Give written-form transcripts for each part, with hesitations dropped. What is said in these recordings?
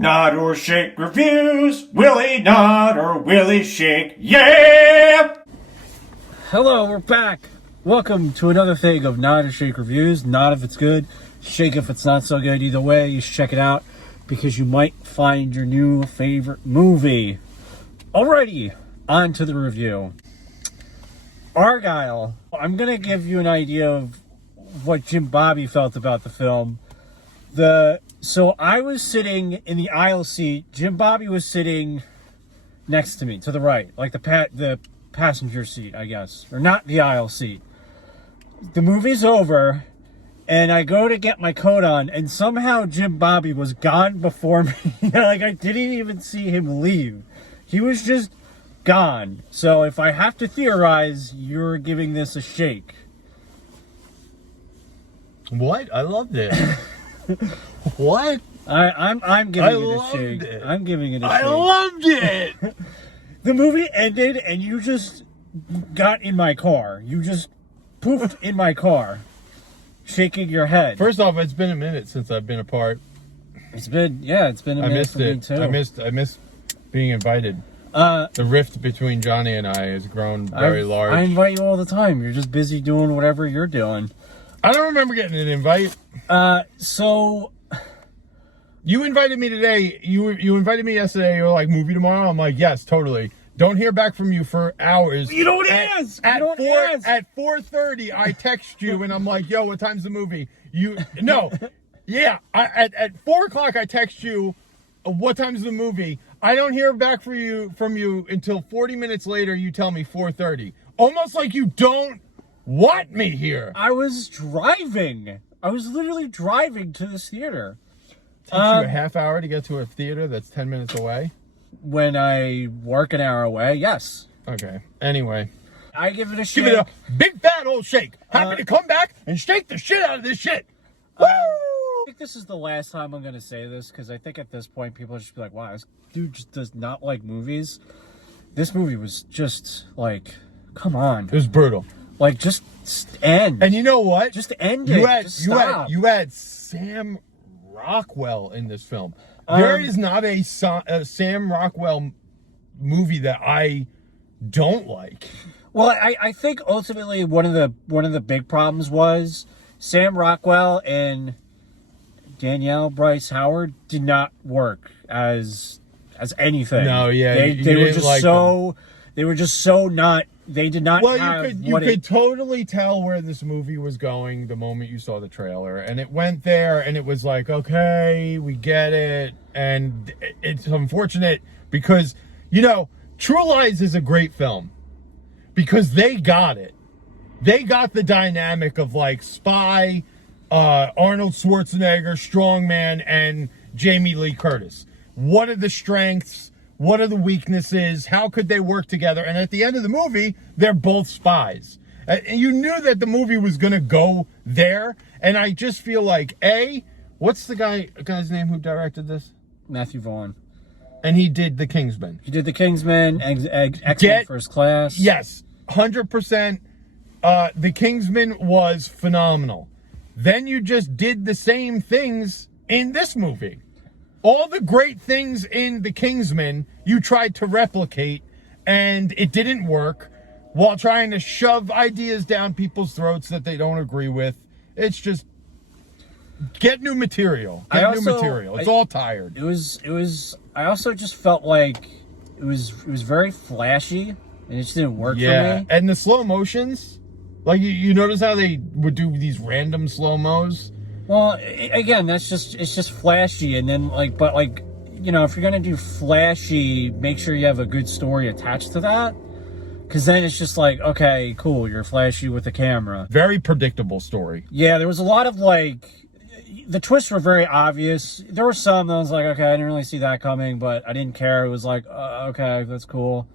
Nod or shake reviews. Willie nod or Willie shake. Yeah! Hello, we're back. Welcome to another thing of Nod or Shake reviews. Nod if it's good, shake if it's not so good. Either way, you should check it out because you might find your new favorite movie. Alrighty, on to the review. Argylle. I'm going to give you an idea of what Jim Bobby felt about the film. So I was sitting in the aisle seat. Jim Bobby was sitting next to me, to the right, like the passenger seat, I guess, or not the aisle seat. The movie's over, and I go to get my coat on, and somehow Jim Bobby was gone before me. Like, I didn't even see him leave. He was just gone. So if I have to theorize, you're giving this a shake. What? I loved it. What? I'm giving it a shake. I'm giving it a shake. I loved it. The movie ended, and you just got in my car. You just poofed in my car, shaking your head. First off, it's been a minute since I've been apart. It's been a minute for me too. I missed being invited. The rift between Johnny and I has grown very large. I invite you all the time. You're just busy doing whatever you're doing. I don't remember getting an invite. So you invited me today. You invited me yesterday. You were like, movie tomorrow? I'm like, yes, totally. Don't hear back from you for hours. You don't ask. At 4:30, I text you and I'm like, yo, what time's the movie? At 4 o'clock I text you, what time's the movie? I don't hear back from you until 40 minutes later. You tell me 4:30. Almost like you don't want me here. I was driving. I was literally driving to this theater. Takes you a half hour to get to a theater that's 10 minutes away? When I work an hour away, yes. Okay. Anyway. I give it a shake. Give it a big fat old shake. Happy to come back and shake the shit out of this shit. Woo! I think this is the last time I'm going to say this, because I think at this point people just be like, wow, this dude just does not like movies. This movie was just like, come on. It was brutal. Like, just end. And you know what? Just end it. You had Sam Rockwell in this film. There is not a Sam Rockwell movie that I don't like. Well, I think ultimately one of the big problems was Sam Rockwell and Danielle Bryce Howard did not work as anything. No, yeah, they were just like so them. They were just so not. They did not. Well, have you could totally tell where this movie was going the moment you saw the trailer, and it went there, and it was like, okay, we get it, and it's unfortunate because True Lies is a great film because they got it. They got the dynamic of like spy, Arnold Schwarzenegger, strongman, and Jamie Lee Curtis. What are the strengths? What are the weaknesses? How could they work together? And at the end of the movie, they're both spies. And you knew that the movie was going to go there. And I just feel like, what's the guy's name who directed this? Matthew Vaughn. And he did The Kingsman. He did The Kingsman, X-Men First Class. Yes, 100%. The Kingsman was phenomenal. Then you just did the same things in this movie. All the great things in The Kingsman, you tried to replicate, and it didn't work, while trying to shove ideas down people's throats that they don't agree with. It's just, get new material. It's all tired. It was, I also just felt like it was very flashy, and it just didn't work for me. And the slow motions, like you notice how they would do these random slow-mos? Well, again, it's just flashy, and then if you're gonna do flashy, make sure you have a good story attached to that, because then it's just like, okay, cool, you're flashy with the camera. Very predictable story. Yeah, there was a lot of the twists were very obvious. There were some that I was like, okay, I didn't really see that coming, but I didn't care. It was like, okay, that's cool.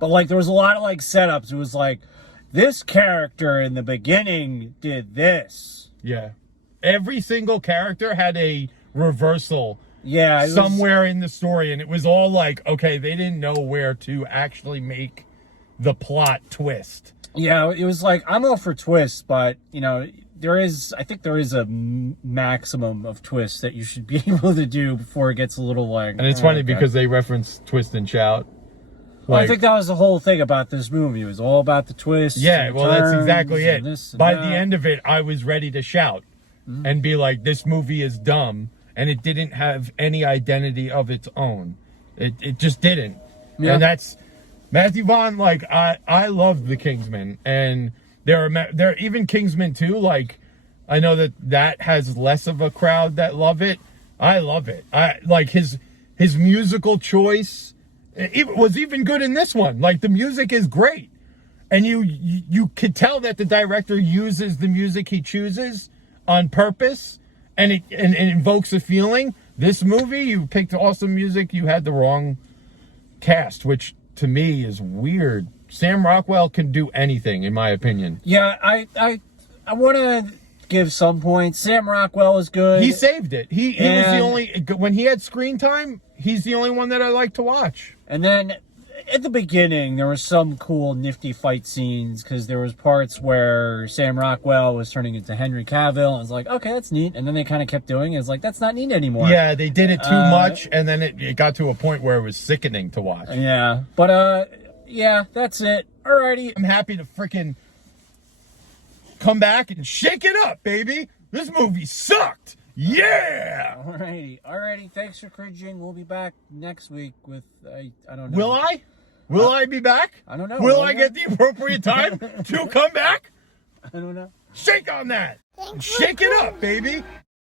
But there was a lot of setups. It was like, this character in the beginning did this. Yeah. Every single character had a reversal somewhere in the story, and it was all like, okay, they didn't know where to actually make the plot twist. Yeah, it was like, I'm all for twists, but, I think there is a maximum of twists that you should be able to do before it gets a little like. And it's funny because they reference Twist and Shout. Well, I think that was the whole thing about this movie. It was all about the twists. Yeah, well, that's exactly it. By the that. end of it, I was ready to shout and be like, this movie is dumb, and it didn't have any identity of its own. It just didn't. Yeah. And that's Matthew Vaughn. Like, I love The Kingsman, and there are even Kingsman 2. Like, I know that has less of a crowd that love it. I love it. I like his musical choice. It was even good in this one. Like, the music is great, and you could tell that the director uses the music he chooses on purpose, and it invokes a feeling. This movie, you picked awesome music. You had the wrong cast, which to me is weird. Sam Rockwell can do anything, in my opinion. Yeah, I want to give some points. Sam Rockwell is good. He saved it. He was the only, when he had screen time, he's the only one that I like to watch. And then at the beginning, there was some cool, nifty fight scenes because there was parts where Sam Rockwell was turning into Henry Cavill. I was like, okay, that's neat. And then they kind of kept doing it. It's like, that's not neat anymore. Yeah, they did it too much, and then it got to a point where it was sickening to watch. Yeah, but yeah, that's it. Alrighty. I'm happy to freaking come back and shake it up, baby. This movie sucked. Yeah. Alrighty. Thanks for cringing. We'll be back next week with I don't know. Will I? Will I be back? I don't know. Will I get the appropriate time to come back? I don't know. Shake on that. Shake it up, baby.